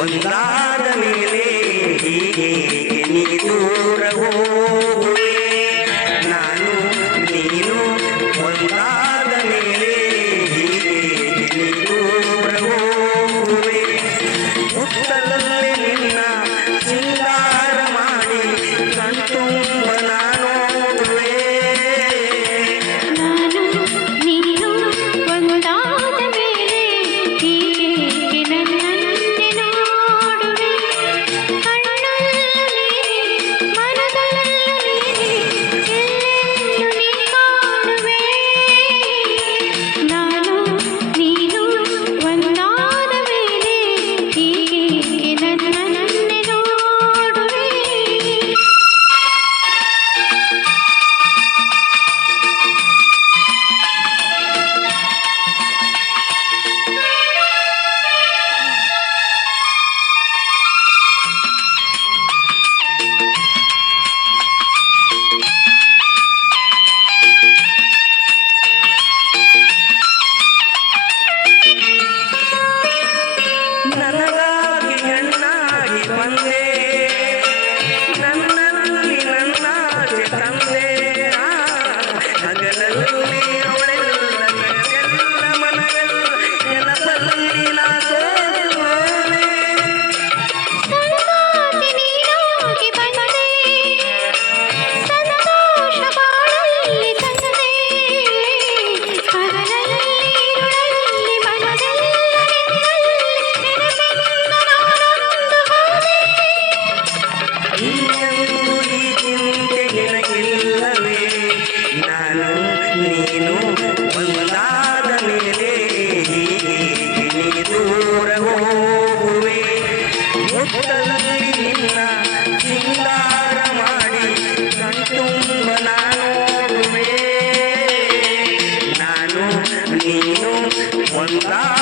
ಒಂದಾದ ಮೇಲೆ ಹೀಗೆ ನೀ ದೂರ ಹೋಗುವೆ ನಾನು ನೀನು ಒಂದಾದ ಮೇಲೆ ಹೀಗೆ ನೀ ದೂರ ಹೋಗುವೆ ಮುತ್ತಲಲ್ಲಿ ನಿನ್ನ ಸಿಂಗಾರ ಮಾಡಿ ಕಣ್ತುಂಬ ನೋಡುವೆ ನಾನು ನೀನು ಒಂದಾದ ಮೇಲೆ ಹೀಗೆ ನನ್ನನ್ನೇ ನೋಡುವೆ ಕಣ್ಣಲ್ಲಿ ಮನದಲ್ಲಿ ಎಲ್ಲೆಲ್ಲೂ ನೀ ಕಾಣುವೆ ನಾನು ನೀನು ಒಂದಾದ ಮೇಲೆ ಹೀಗೆ ನನ್ನನ್ನೇ ನೋಡುವೆ ನನಗಾಗಿ ಹೆಣ್ಣಾಗಿ ಬಂದೆ ನನ್ನಲ್ಲಿ ನನ್ನಾಚೆ ತಂದೆ ಹಗಲಲ್ಲಿ ಅವಳೆಲ್ಲ ಎಲ್ಲ ಮನಗಲ್ಲ ನೆನಪಲ್ಲಿ ನಾ ಸೋತು ಹೋದೆ ಸಂಗಾತಿ ನೀನಾಗಿ ಬಂದೆ ಸಂತೋಷ ಬಾಳಲ್ಲಿ ತಂದೆ ಹಗಲಲ್ಲಿ ಇರುಳಲ್ಲಿ ಮನದೆಲ್ಲ ನಿನ್ನಲ್ಲಿ ನೆನಪಿನಿಂದ ನಾನೊಂದು ಹೋದೆ ಇನ್ನೆಂದು ಈ ಚಿಂತೆ ನಿನಗಿಲ್ಲವೇ ನಾನು ನೀನು ಒಂದಾದ ಮೇಲೆ ಹೀಗೆ ನೀ ದೂರ ಹೋಗುವೆ ಮುತ್ತಲಲ್ಲಿ ನಿನ್ನ ಸಿಂಗಾರ ಮಾಡಿ ಕಣ್ತುಂಬ ನೋಡುವೆ ನಾನು ನೀನು ಒಂದಾದ